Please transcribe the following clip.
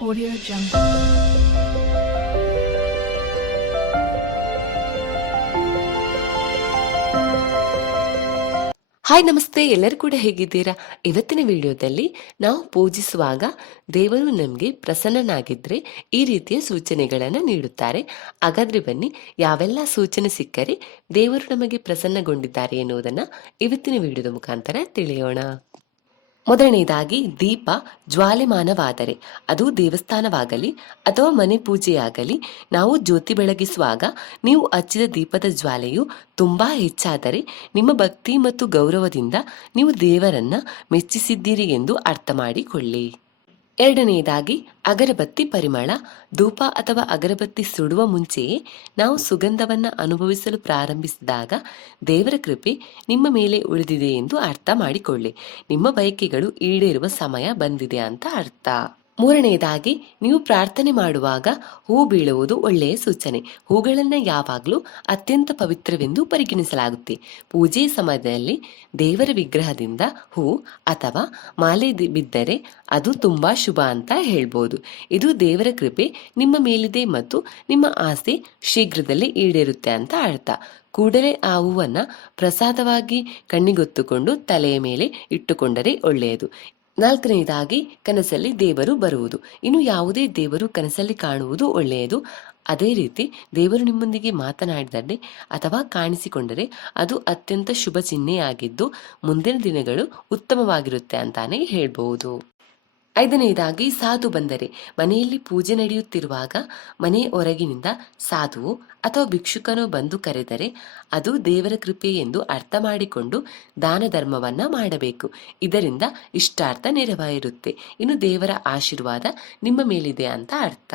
Audio Jungle. Hi ನಮಸ್ತೆ. ಎಲ್ಲರೂ ಕೂಡ ಹೇಗಿದ್ದೀರಾ? ಇವತ್ತಿನ ವಿಡಿಯೋದಲ್ಲಿ ನಾವು ಪೂಜಿಸುವಾಗ ದೇವರು ನಮಗೆ ಪ್ರಸನ್ನನಾಗಿದ್ರೆ ಈ ರೀತಿಯ ಸೂಚನೆಗಳನ್ನು ನೀಡುತ್ತಾರೆ. ಹಾಗಾದ್ರೆ ಬನ್ನಿ, ಯಾವೆಲ್ಲ ಸೂಚನೆ ಸಿಕ್ಕರೆ ದೇವರು ನಮಗೆ ಪ್ರಸನ್ನಗೊಂಡಿದ್ದಾರೆ ಎನ್ನುವುದನ್ನು ಇವತ್ತಿನ ವಿಡಿಯೋದ ಮುಖಾಂತರ ತಿಳಿಯೋಣ. ಮೊದಲನೆಯದಾಗಿ ದೀಪ ಜ್ವಾಲೆಮಾನವಾದರೆ, ಅದು ದೇವಸ್ಥಾನವಾಗಲಿ ಅಥವಾ ಮನೆ ಪೂಜೆಯಾಗಲಿ ನಾವು ಜ್ಯೋತಿ ಬೆಳಗಿಸುವಾಗ ನೀವು ಹಚ್ಚಿದ ದೀಪದ ಜ್ವಾಲೆಯು ತುಂಬಾ ಹೆಚ್ಚಾದರೆ, ನಿಮ್ಮ ಭಕ್ತಿ ಮತ್ತು ಗೌರವದಿಂದ ನೀವು ದೇವರನ್ನ ಮೆಚ್ಚಿಸಿದ್ದೀರಿ ಎಂದು ಅರ್ಥ ಮಾಡಿಕೊಳ್ಳಿ ಎರಡನೆಯದಾಗಿ ಅಗರಬತ್ತಿ ಪರಿಮಳ, ಧೂಪ ಅಥವಾ ಅಗರಬತ್ತಿ ಸುಡುವ ಮುಂಚೆಯೇ ನಾವು ಸುಗಂಧವನ್ನು ಅನುಭವಿಸಲು ಪ್ರಾರಂಭಿಸಿದಾಗ ದೇವರ ಕೃಪೆ ನಿಮ್ಮ ಮೇಲೆ ಉಳಿದಿದೆ ಎಂದು ಅರ್ಥ ಮಾಡಿಕೊಳ್ಳಿ. ನಿಮ್ಮ ಬಯಕೆಗಳು ಈಡೇರುವ ಸಮಯ ಬಂದಿದೆ ಅಂತ ಅರ್ಥ. ಮೂರನೆಯದಾಗಿ ನೀವು ಪ್ರಾರ್ಥನೆ ಮಾಡುವಾಗ ಹೂ ಬೀಳುವುದು ಒಳ್ಳೆಯ ಸೂಚನೆ. ಹೂಗಳನ್ನು ಯಾವಾಗಲೂ ಅತ್ಯಂತ ಪವಿತ್ರವೆಂದು ಪರಿಗಣಿಸಲಾಗುತ್ತೆ. ಪೂಜೆ ಸಮಯದಲ್ಲಿ ದೇವರ ವಿಗ್ರಹದಿಂದ ಹೂ ಅಥವಾ ಮಾಲೆ ಬಿದ್ದರೆ ಅದು ತುಂಬಾ ಶುಭ ಅಂತ ಹೇಳ್ಬೋದು. ಇದು ದೇವರ ಕೃಪೆ, ನಿಮ್ಮ ಮೇಲಿದೆ ಮತ್ತು ನಿಮ್ಮ ಆಸೆ ಶೀಘ್ರದಲ್ಲಿ ಈಡೇರುತ್ತೆ ಅಂತ ಅರ್ಥ. ಕೂಡಲೇ ಆ ಹೂವನ್ನು ಪ್ರಸಾದವಾಗಿ ಕಣ್ಣಿಗೊತ್ತುಕೊಂಡು ತಲೆಯ ಮೇಲೆ ಇಟ್ಟುಕೊಂಡರೆ ಒಳ್ಳೆಯದು. ನಾಲ್ಕನೆಯದಾಗಿ, ಕನಸಲ್ಲಿ ದೇವರು ಬರುವುದು. ಇನ್ನು ಯಾವುದೇ ದೇವರು ಕನಸಲ್ಲಿ ಕಾಣುವುದು ಒಳ್ಳೆಯದು. ಅದೇ ರೀತಿ, ದೇವರು ನಿಮ್ಮೊಂದಿಗೆ ಮಾತನಾಡಿದರೆ ಅಥವಾ ಕಾಣಿಸಿಕೊಂಡರೆ ಅದು ಅತ್ಯಂತ ಶುಭ ಚಿಹ್ನೆಯಾಗಿದ್ದು, ಮುಂದಿನ ದಿನಗಳು ಉತ್ತಮವಾಗಿರುತ್ತೆ ಅಂತಾನೆ ಹೇಳ್ಬಹುದು ಐದನೆಯದಾಗಿ ಸಾಧು ಬಂದರೆ. ಮನೆಯಲ್ಲಿ ಪೂಜೆ ನಡೆಯುತ್ತಿರುವಾಗ ಮನೆ ಹೊರಗಿನಿಂದ ಸಾಧುವು ಅಥವಾ ಭಿಕ್ಷುಕನೋ ಬಂದು ಕರೆದರೆ ಅದು ದೇವರ ಕೃಪೆ ಎಂದು ಅರ್ಥ ಮಾಡಿಕೊಂಡು ದಾನ ಧರ್ಮವನ್ನ ಮಾಡಬೇಕು. ಇದರಿಂದ ಇಷ್ಟಾರ್ಥ ನೆರವಾಗಿರುತ್ತೆ. ಇನ್ನು ದೇವರ ಆಶೀರ್ವಾದ ನಿಮ್ಮ ಮೇಲಿದೆ ಅಂತ ಅರ್ಥ.